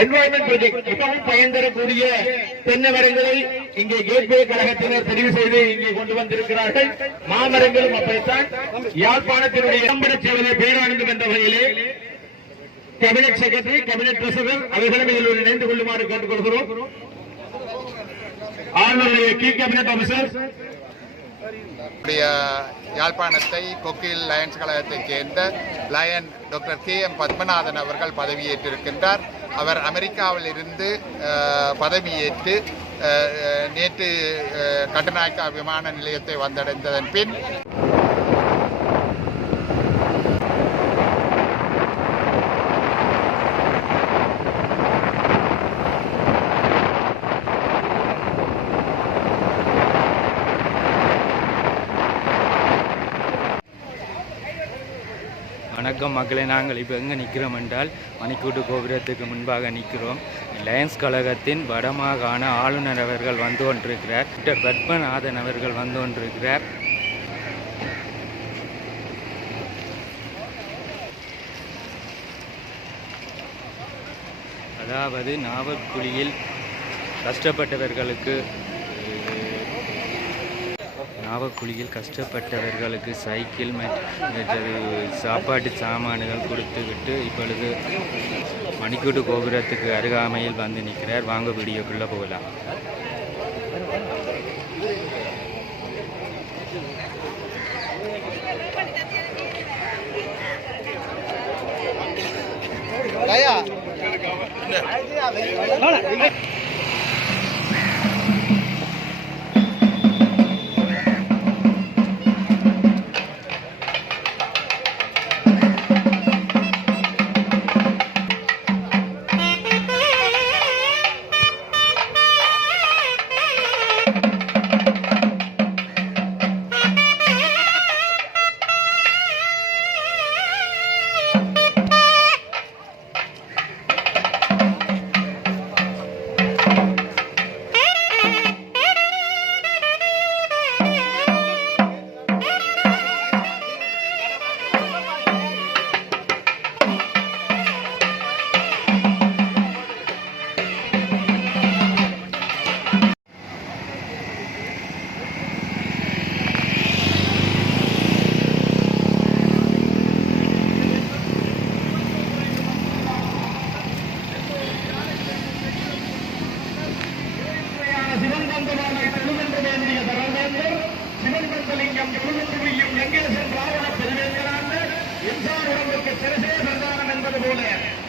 Environment project மிகவும் பயன் தரக்கூடிய தென்னை மரங்களை இங்கே கேட்வே கழகத்தினர் தெரிவு செய்து இங்கே கொண்டு வந்திருக்கிறார்கள். மாமரங்களும் அப்படித்தான். யாழ்ப்பாணத்தினுடைய இடம்பெறச் செய்வதை பேரானந்தம் என்ற வகையிலே கேபினட் செக்ரட்டரி, கேபினட் ட்ரெஸரர் அவர்களும் இதில் இணைந்து கொள்ளுமாறு கேட்டுக் கொள்கிறோம். ஆளுநருடைய கீ கேபினட் ஆபீசர் யாழ்ப்பாணத்தை கொக்கில் லயன்ஸ் கழகத்தைச் சேர்ந்த லயன் டாக்டர் KM பத்மநாதன் அவர்கள் பதவியேற்றிருக்கின்றார். அவர் அமெரிக்காவில் இருந்து பதவியேற்று நேற்று கட்டுநாயக்கா விமான நிலையத்தை வந்தடைந்ததன் பின் வணக்கம் மக்களே, நாங்கள் இப்போ எங்கே நிற்கிறோம் என்றால் மணிக்கூட்டு கோபுரத்துக்கு முன்பாக நிற்கிறோம். லயன்ஸ் கழகத்தின் வடமாகாண ஆளுநர் அவர்கள் வந்து கொண்டிருக்கிறார். டாக்டர் பத்மநாதன் அவர்கள் வந்து கொண்டிருக்கிறார். அதாவது நாவற்குழியில் கஷ்டப்பட்டவர்களுக்கு சைக்கிள் மற்றது சாப்பாட்டு சாமான்கள் கொடுத்துவிட்டு இப்பொழுது மணிக்கூட்டு கோபுரத்துக்கு அருகாமையில் வந்து நிற்கிறார். வாங்க வீடியோக்குள்ளே போகலாம்.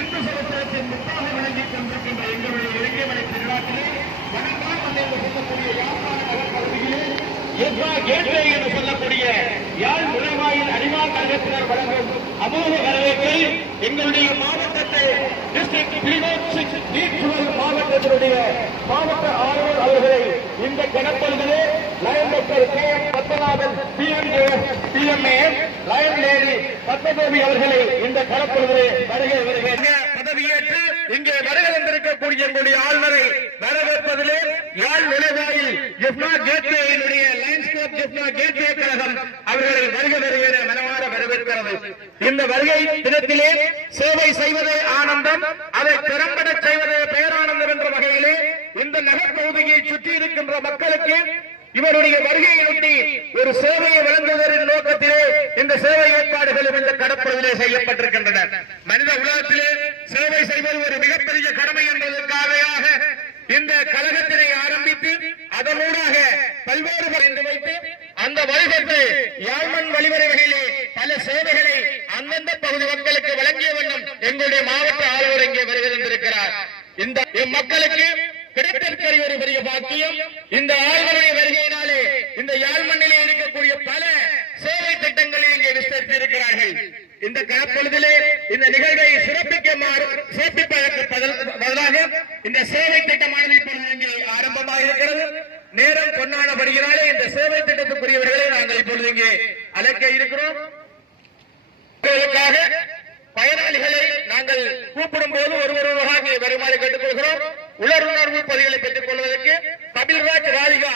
இந்து சரித்திரத்தின் முத்தாக விளங்கிக் கொண்டிருக்கின்ற எங்களுடைய இலங்கைமலை திருநாட்டிலே வணக்கம் என்று சொல்லக்கூடிய யாழ்ப்பாண நகர் பகுதியிலே கேட்வே என்று சொல்லக்கூடிய யாழ் நுழைவாயில் அறிவால் கழகத்தினர் வழங்கும் அமோக வரவேற்பை எங்களுடைய மாவட்டத்தை மாவட்டத்தினுடைய மாவட்ட ஆளுநர் அவர்களை இந்த கணப்பொழுதிலே lion doctor KM Padmanathan PMA lion lady Padmadevi அவர்களை இந்த கணப்பொழுதிலே பதவியேற்று இங்கே வருகை வந்திருக்கக்கூடிய எங்களுடைய ஆளுநரை வரவேற்பதிலே யாழ் நுழைவாயில் கேட்வேயினுடைய கேட்வே கழகம் அவர்களை வருகை வருகிற மனமாற வரவேற்கிறது. இந்த வருகை தினத்திலே சேவை செய்வதே ஆனந்தம், அதை திறம்பட செய்வதே பேரானந்தம் என்ற வகையிலே இந்த நகர் பகுதியை சுற்றி இருக்கின்ற மக்களுக்கு இவருடைய வருகையொட்டி ஒரு சேவையை வழங்குவதன் நோக்கத்திலே இந்த சேவை ஏற்பாடுகளும் இந்த கடற்பகுதியிலே செய்யப்பட்டிருக்கின்றன. மனித உலகத்திலே சேவை செய்வது ஒரு மிகப்பெரிய கடமை என்பதற்காக இந்த கழகத்தினை ஆரம்பித்து அதனூடாக பல்வேறு வைத்து அந்த வழிபட்டு யாழ்மண் வழிமுறைகளிலே பல சேவைகளை அந்தந்த பகுதி மக்களுக்கு வழங்கிய வண்ணம் எங்களுடைய மாவட்ட ஆளுநர் இங்கே வருகை தந்திருக்கிறார். இந்த மக்களுக்கு கிடைத்திருக்கிற ஒரு பெரிய பாக்கியம். இந்த ஆளுநருடைய வருகையினாலே இந்த யாழ்மண்ணிலே இருக்கக்கூடிய பல சேவை திட்டங்களை இங்கே விஸ்தரித்திருக்கிறார்கள். இந்த காப்பொழுதிலே இந்த நிகழ்வை சிறப்பிப்பதற்கு பதிலாக இந்த சேவை திட்டமானது இப்பொழுது இங்கே ஆரம்பமாக இருக்கிறது. நேரம் கொண்டாடப்படுகிறாலே இந்த சேவை திட்டத்துக்குரியவர்களை நாங்கள் இப்பொழுது இங்கே அழைக்க இருக்கிறோம். பயனாளிகளை நாங்கள் கூப்பிடும் போது ஒருவராக வருமாறு கேட்டுக்கொள்கிறோம். உணர்வு பதிவுகளை பெற்றுக் கொள்வதற்கு கபில்ராஜ் ராதிகா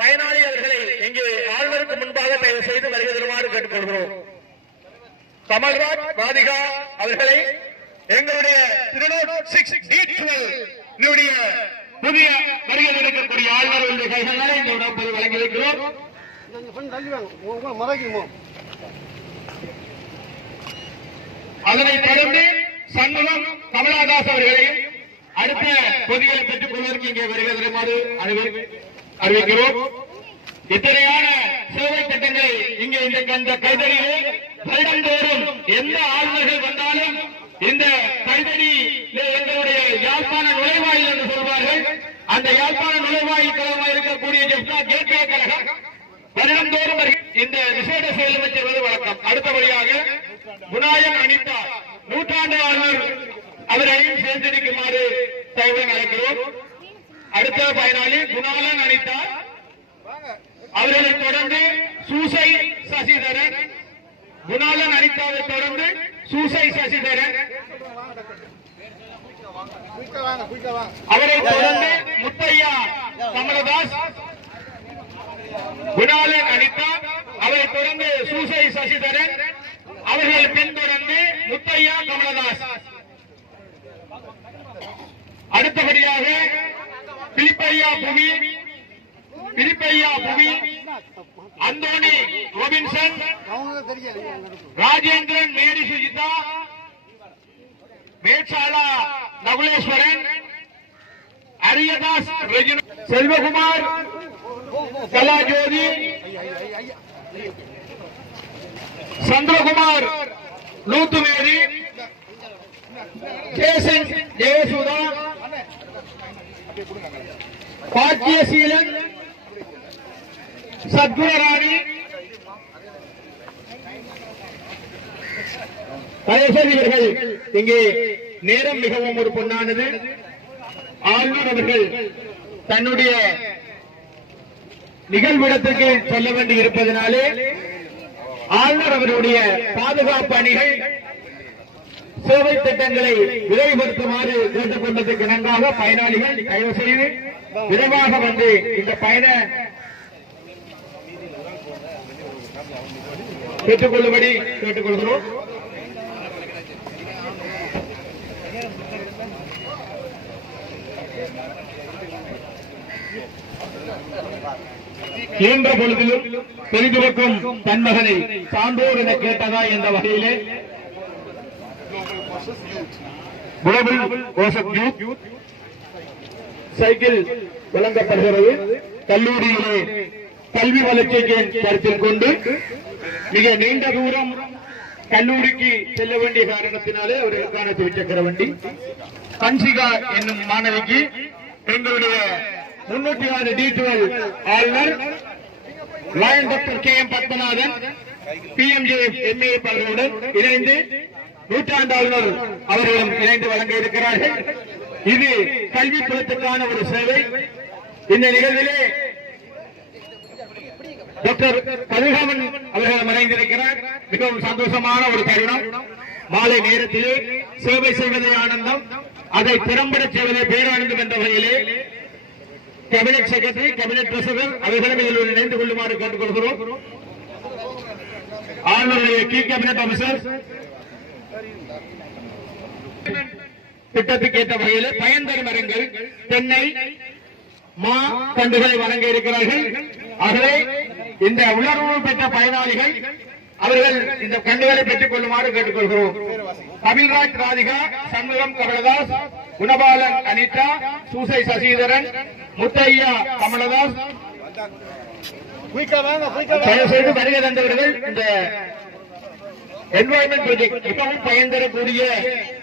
பயனாளி அவர்களை இங்கே ஆளுநருக்கு முன்பாக தயவு செய்து வருகை தருமாறு கேட்டுக்கொள்கிறோம். கமல்ராஜ் ராதிகா அவர்களை எங்களுடைய திருநூர் 6D12 புதிய வருகை இருக்கக்கூடிய ஆளுநர்களுடைய கைகளால் இந்த உணவு வழங்கியிருக்கிறோம். அதனைத் தொடர்ந்து சண்முகம் கமலாதாஸ் அவர்களையும் அடுத்த பொதிகளை பெற்றுக் கொள்வதற்கு இங்கே வருகை தருமாறு அறிவிக்கிறோம். இத்தனையான சேவை திட்டங்களை இங்கே இந்த கைதடியிலே வருடந்தோறும் எந்த ஆளுநர்கள் வந்தாலும் இந்த கைதடியிலே எங்களுடைய யாழ்ப்பாண நுழைவாயில் என்று சொல்வார்கள். அந்த யாழ்ப்பாண நுழைவாயில் கழகமாக இருக்கக்கூடிய கேட்வே கழகம் வருடந்தோறும் இந்த விசேட செயலும் செய்வது வழக்கம். அடுத்தபடியாக குணாயன் அனிதா நூற்றாண்டு ஆளுநர் அவரையும் சேர்ந்திருக்குமாறு தயவுடன் அழைக்கிறோம். அடுத்த பயனாளி குணாலன் அனிதா அவர்களை தொடர்ந்து சூசை சசிதரன், குணாலன் அனிதாவை தொடர்ந்து சூசை சசிதரன், அவரை தொடர்ந்து முத்தையா கமலதாஸ், குணாலன் அனிதா அவரை தொடர்ந்து சூசை சசிதரன், அவர்கள் பின்தொடர்ந்து முத்தையா கமலதாஸ். அடுத்தபடியாக பிலிப்பையா புவி, அந்தோனி ரோபின்சன், ராஜேந்திரன் மேரி சுஜிதா, மேற்சாலா நகுலேஸ்வரன், அரியதாஸ் செல்வகுமார், கலாஜோதி, சந்திரகுமார் லூத்துமேரி, ஜேசன் ஜெயசுதா, பாக்கியசீலன், சத்குணராணி, இவர்கள் இங்கே நேரம் மிகவும் ஒரு பொன்னானது. ஆளுநர் அவர்கள் தன்னுடைய நிகழ்விடத்திற்கு செல்ல வேண்டி இருப்பதனாலே ஆளுநர் அவருடைய பாதுகாப்பு அணிகள் சேவை திட்டங்களை விரைவுபடுத்துமாறு கேட்டுக் கொண்டதற்கு இணங்காக பயனாளிகள் தயவு செய்து விரைவாக வந்து இந்த பயண பெற்றுக் கொள்ளும்படி கேட்டுக்கொள்கிறோம். இயன்ற பொழுதிலும் பெரிதுவக்கும் தன் மகனை சான்றோர் என கேட்டதா என்ற வகையிலே சைக்கிள் வழங்கப்படுகிறது. கல்லூரியிலே கல்வி வளர்ச்சியை கருத்தில் கொண்டு மிக நீண்ட தூரம் கல்லூரிக்கு செல்ல வேண்டிய காரணத்தினாலே அவர்களுக்கான துவிச்சக்கர வண்டி. கன்சிகா என்னும் மாணவிக்கு எங்களுடைய 306 D12 ஆளுநர் lion doctor KM Padmanathan PMJ MA அவர்களுடன் இணைந்து நூற்றாண்டு ஆளுநர் அவர்களும் இணைந்து வழங்க இருக்கிறார்கள். இது கல்வி புலத்துக்கான ஒரு சேவை. இந்த நிகழ்விலே டாக்டர் கதிர்காமன் அவர்கள் மறைந்திருக்கிறார். மிகவும் சந்தோஷமான ஒரு தருணம். மாலை நேரத்திலே சேவை செய்வதே ஆனந்தம், அதை திறம்பட செய்வதே பேரானந்தம் என்ற வகையிலே கேபினட் செக்ரட்டரி, கேபினட் ட்ரெஸரர் அவர்களும் இதில் இணைந்து கொள்ளுமாறு கேட்டுக்கொள்கிறோம். ஆளுநருடைய கீ கேபினட் ஆபீசர் திட்டத்துக்கு ஏற்ற வகையில் பயன்தரும் மரங்கள், தென்னை, மா கண்டுகளை வழங்க இருக்கிறார்கள். ஆகவே இந்த உணர்வு பெற்ற பயனாளிகள் அவர்கள் இந்த கண்டுகளை பெற்றுக் கொள்ளுமாறு கேட்டுக்கொள்கிறோம். கபில்ராஜ் ராதிகா, சண்முகம் கமலதாஸ், குணபாலன் அனிதா, சூசை சசிதரன், முத்தையா கமலதாஸ் செய்து வருகை தந்தவர்கள் இந்த என்வாயன்மெண்ட் ப்ராஜெக்ட் மிகவும் பயன் தரக்கூடிய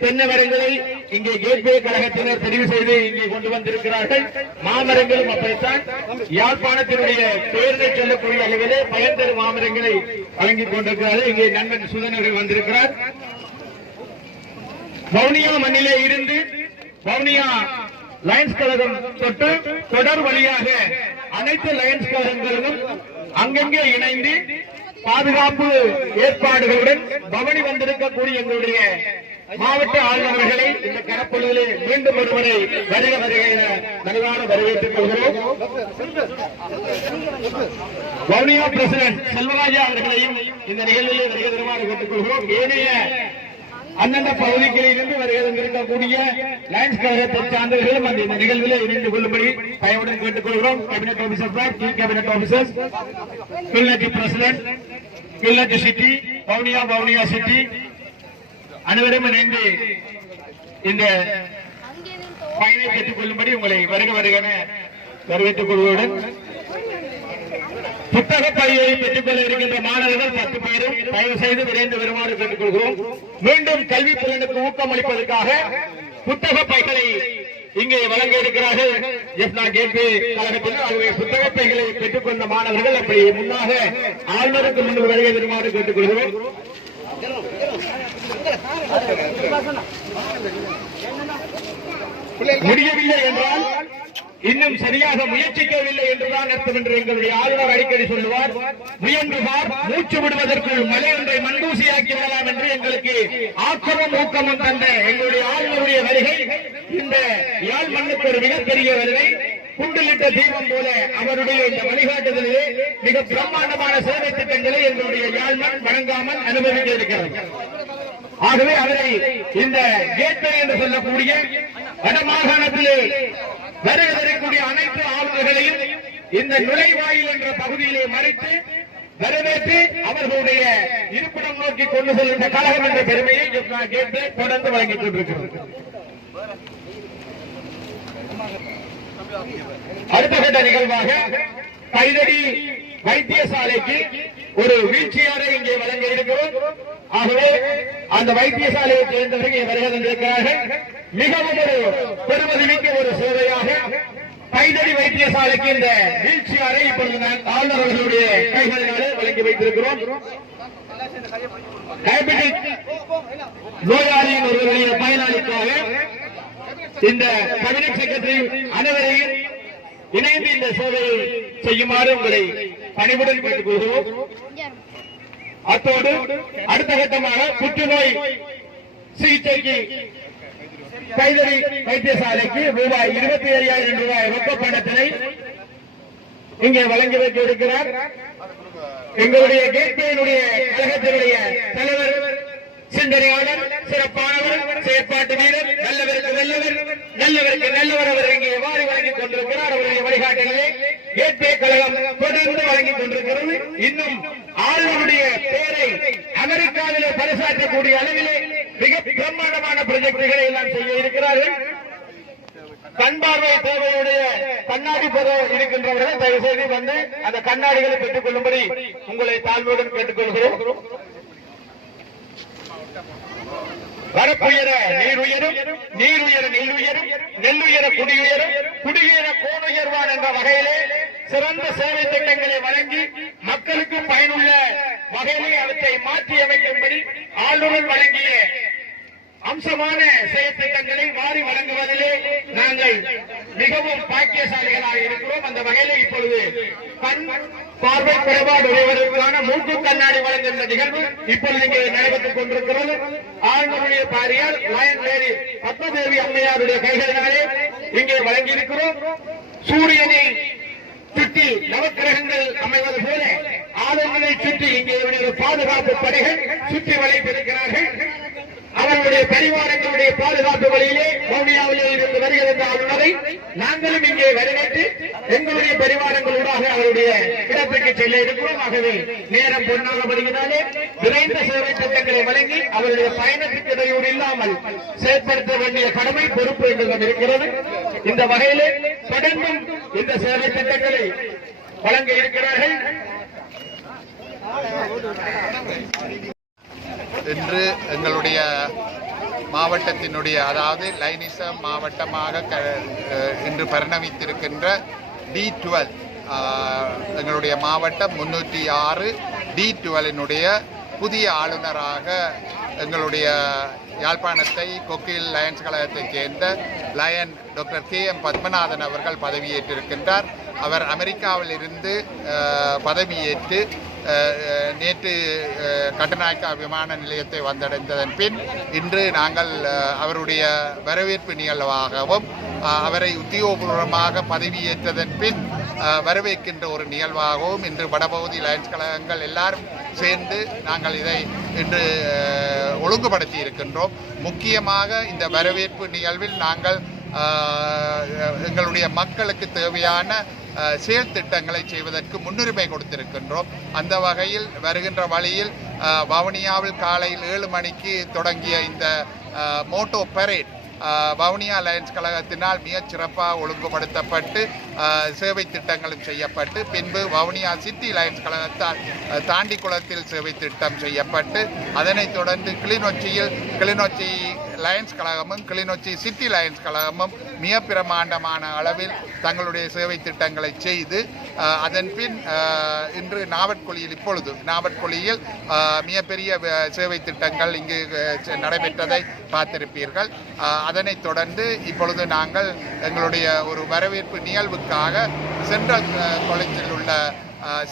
தென்னை மரங்களை இங்கே கேட்வே கழகத்தினர் தெரிவு செய்து இங்கே கொண்டு வந்திருக்கிறார்கள். மாமரங்களும் அப்படித்தான் யாழ்ப்பாணத்தினுடைய பேரை சொல்லக்கூடிய அளவிலே பயன் தரும் மாமரங்களை வழங்கிக் கொண்டிருக்கிறார்கள். இங்கே நண்பன் சுதனர்கள் வந்திருக்கிறார். வவுனியா மண்ணிலே இருந்து வவுனியா லயன்ஸ் கழகம் தொட்டு தொடர் வழியாக அனைத்து லயன்ஸ் கழகங்களும் அங்கங்கே இணைந்து பாதுகாப்பு ஏற்பாடுகளுடன் பவனி வந்திருக்கக்கூடிய எங்களுடைய மாவட்ட ஆளுநர்களை இந்த கனப்பொழுதிலே மீண்டும் ஒருவரை வருக வருகிற நல்வான வரவேற்றுக் கொள்கிறோம். வவுனியா பிரசிடென்ட் செல்வராஜா அவர்களையும் இந்த நிகழ்வில் வருகை தருமாறு கேட்டுக்கொள்கிறோம். ஏனைய அந்தந்த பகுதிகளில் இருந்து வருகை தந்திருக்கக்கூடிய லயன்ஸ் கழகத்தை சார்ந்தவர்களும் அந்த இந்த நிகழ்வில் இணைந்து கொள்ளும்படி தயவுடன் கேட்டுக்கொள்கிறோம். Cabinet officer, key cabinet officers, Kilinochchi president, Kilinochchi city, Vavuniya city அனைவரும் இணைந்து இந்த பயனை பெற்றுக் கொள்ளும்படி உங்களை வருகென வரவேற்றுக் கொள்வதுடன் புத்தக பையை பெற்றுக் கொள்ள இருக்கின்ற மாணவர்கள் 10 பேரும் தயவு செய்து விரைந்து வருமாறு கேட்டுக் கொள்கிறோம். மீண்டும் கல்வி புலனுக்கு ஊக்கம் அளிப்பதற்காக புத்தக பைகளை இங்கே வழங்க இருக்கிறார்கள் கேட்வே கழகத்தில். ஆகவே புத்தக பைகளை பெற்றுக் கொண்ட மாணவர்கள் அப்படி முன்னாக ஆளுநருக்கு முன்னர் வருகை வருமாறு கேட்டுக் கொள்கிறோம். முடியவில்லை என்றால் இன்னும் சரியாக முயற்சிக்கவில்லை என்றுதான் அர்த்தம் என்று எங்களுடைய ஆளுநர் அடிக்கடி சொல்லுவார். முயன்றுவார், மூச்சு விடுவதற்குள் மலை ஒன்றை மண்டூசியாக்கி விடலாம் என்று எங்களுக்கு ஆக்கமும் ஊக்கமும் தந்த எங்களுடைய ஆளுநருடைய வருகை இந்த யாழ் மண்ணுக்கு ஒரு மிகப்பெரிய வருகை. குண்டிலிட்ட தீபம் போல அவருடைய இந்த வழிகாட்டுதலிலே மிக பிரம்மாண்டமான சேவை திட்டங்களை எங்களுடைய யாழ் மண் வழங்காமல் அனுபவிக்க இருக்கிறது. ஆகவே அவரை இந்த கேட்வே என்று சொல்லக்கூடிய வடமாகாணத்திலே வருவதற்குரிய அனைத்து ஆளுநர்களையும் இந்த நுழைவாயில் என்ற பகுதியிலே மறைத்து வரவேற்று அவர்களுடைய இருப்பிடம் நோக்கி கொண்டு செல்கின்ற கழகம் என்ற பெருமையை கேட்வே தொடர்ந்து வழங்கிக் கொண்டிருக்கிறது. அடுத்த கட்ட நிகழ்வாக கைதடி வைத்தியசாலைக்கு ஒரு வீழ்ச்சியாரை இங்கே வழங்க இருக்கிறோம். ஆகவே அந்த வைத்தியசாலையை சேர்ந்தவர்கள் வருகை தந்திருக்கிறார்கள். மிகவும் ஒரு பெருமதிமிக்க ஒரு சேவையாக கைதடி வைத்தியசாலைக்கு இந்த வீழ்ச்சியாரை இப்பொழுது ஆளுநர் அவர்களுடைய கைகளினாலே வழங்கி வைத்திருக்கிறோம். டயபெட்டிக் நோயாளியின் ஒருவருடைய பயனாளிக்காக இந்த கேபினட் செக்ரட்டரி அனைவரையும் இணைந்து இந்த சேவையை செய்யுமாறு உங்களை பணிவுடன் கேட்டுக் கொள்கிறோம். அத்தோடு அடுத்த கட்டமாக புற்றுநோய் சிகிச்சைக்கு கைதடி வைத்தியசாலைக்கு ரூபாய் 27,000 ரொக்க பணத்தினை இங்கே வழங்கி வைக்க இருக்கிறார். எங்களுடைய கேட்வேயினுடைய கழகத்தினுடைய தலைவர், சிந்தனையாளர், சிறப்பானவர், செயற்பாட்டு வீரர், நல்லவருக்கு நல்லவர், நல்லவருக்கு நல்லவர் அவர் இங்கே எவ்வாறு வழங்கிக் கொண்டிருக்கிறார். அவருடைய வழிகாட்டிலே கேட்வே கழகம் தொடர்ந்து வழங்கிக் கொண்டிருக்கிறது. இன்னும் ஆளுநருடைய பெயரை அமெரிக்காவிலே பரிசாற்றக்கூடிய அளவிலே மிக பிரம்மாண்டமான ப்ராஜெக்டுகளை எல்லாம் செய்ய இருக்கிறார்கள். கண் பார்வை தேவையுடைய கண்ணாடி பெற இருக்கின்றவர்கள் தயவு செய்து வந்து அந்த கண்ணாடிகளை பெற்றுக் கொள்ளும்படி உங்களை தாழ்வுடன் கேட்டுக் கொள்கிறோம். வரப்புயர நீர் உயரும், நீர் உயர நெல்லுயரும், நெல்லுயர குடியுயரும், குடியுயர கோணுயர்வான் என்ற வகையிலே சிறந்த சேவை திட்டங்களை வழங்கி மக்களுக்கு பயனுள்ள வகையிலே அவற்றை மாற்றி அமைக்கும்படி ஆளுநர் வழங்கிய அம்சமான செயல் திட்டங்களை வாரி வழங்குவதிலே நாங்கள் மிகவும் பாக்கியசாலிகளாக இருக்கிறோம். அந்த வகையிலே இப்பொழுது கண் பார்வை குறைபாடு உடையவர்களுக்கான மூக்கு கண்ணாடி வழங்குகின்ற நிகழ்வு இப்பொழுது இங்கே நடைபெற்றுக் கொண்டிருக்கிறது. ஆளுநருடைய பாரியால் லயன் லேடி பத்மதேவி அம்மையாருடைய கைகளினாலே இங்கே வழங்கியிருக்கிறோம். சூரியனை சுற்றி நவக்கிரகங்கள் அமைவது போல ஆளுநரை சுற்றி இங்கே பாதுகாப்பு படைகள் சுற்றி வளைத்திருக்கிறார்கள். அவர்களுடைய பரிவாரங்களுடைய பாதுகாப்பு வழியிலே வவுனியாவிலே இருந்து வருகின்ற ஆளுநரை நாங்களும் இங்கே வரவேற்று எங்களுடைய பரிவாரங்களூடாக அவருடைய இடத்துக்கு செல்ல இருக்கிறோம். ஆகவே நேரம் பொன்னாகப்படுகிறதாலே விரைந்த சேவை திட்டங்களை வழங்கி அவருடைய பயணத்துக்கு இடையூறு இல்லாமல் செயற்படுத்த வேண்டிய கடமை பொறுப்பு என்றும் இருக்கிறது. இந்த வகையிலே தொடர்ந்தும் இந்த சேவை திட்டங்களை வழங்க இருக்கிறார்கள். இன்று எங்களுடைய மாவட்டத்தினுடைய, அதாவது லைனிச மாவட்டமாக இன்று பரிணமித்திருக்கின்ற D12 எங்களுடைய மாவட்டம் 306 D12 புதிய ஆளுநராக எங்களுடைய யாழ்ப்பாணத்தை கொக்கில் லயன்ஸ் கழகத்தைச் சேர்ந்த லயன் டாக்டர் KM பத்மநாதன் அவர்கள் பதவியேற்றிருக்கின்றார். அவர் அமெரிக்காவில் இருந்து பதவியேற்று நேற்று கட்டுநாயக்கா விமான நிலையத்தை வந்தடைந்ததன் பின் இன்று நாங்கள் அவருடைய வரவேற்பு நிகழ்வாகவும் அவரை உத்தியோகபூர்வமாக பதவியேற்றதன் பின் வரவேற்கின்ற ஒரு நிகழ்வாகவும் இன்று வடபகுதி லயன்ஸ் கழகங்கள் எல்லாரும் சேர்ந்து நாங்கள் இதை இன்று ஒழுங்குபடுத்தி இருக்கின்றோம். முக்கியமாக இந்த வரவேற்பு நிகழ்வில் நாங்கள் எங்களுடைய மக்களுக்கு தேவையான செயல் திட்டங்களை செய்வதற்கு முன்னுரிமை கொடுத்திருக்கின்றோம். அந்த வகையில் வருகின்ற வழியில் வவுனியாவில் காலையில் 7 மணிக்கு தொடங்கிய இந்த மோட்டோ பரேட் வவுனியா லயன்ஸ் கழகத்தினால் மிகச் சிறப்பாக ஒழுங்குபடுத்தப்பட்டு சேவை திட்டங்களும் செய்யப்பட்டு பின்பு வவுனியா சிட்டி லயன்ஸ் கழகத்தால் தாண்டிக்குளத்தில் சேவை திட்டம் செய்யப்பட்டு அதனைத் தொடர்ந்து கிளிநொச்சி லயன்ஸ் கழகமும் கிளிநொச்சி சிட்டி லயன்ஸ் கழகமும் மிக பிரமாண்டமான அளவில் தங்களுடைய சேவை திட்டங்களை செய்து அதன் பின் இன்று இப்பொழுது நாவற்குழியில் மிகப்பெரிய சேவை திட்டங்கள் இங்கு நடைபெற்றதை பார்த்திருப்பீர்கள். அதனைத் தொடர்ந்து இப்பொழுது நாங்கள் எங்களுடைய ஒரு வரவேற்பு நிகழ்வுக்காக சென்ட்ரல் காலேஜில் உள்ள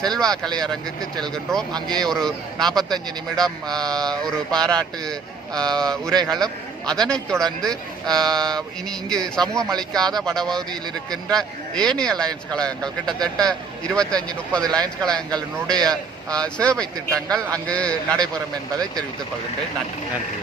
செல்வா கலையரங்குக்கு செல்கின்றோம். அங்கே ஒரு 45 நிமிடம் ஒரு பாராட்டு உரைகளும் அதனைத் தொடர்ந்து இனி இங்கு சமூகம் அளிக்காத வடபகுதியில் இருக்கின்ற ஏனைய லயன்ஸ் கழகங்கள் கிட்டத்தட்ட 25-30 லயன்ஸ் கழகங்களினுடைய சேவை திட்டங்கள் அங்கு நடைபெறும் என்பதை தெரிவித்துக் கொள்கின்றேன். நன்றி.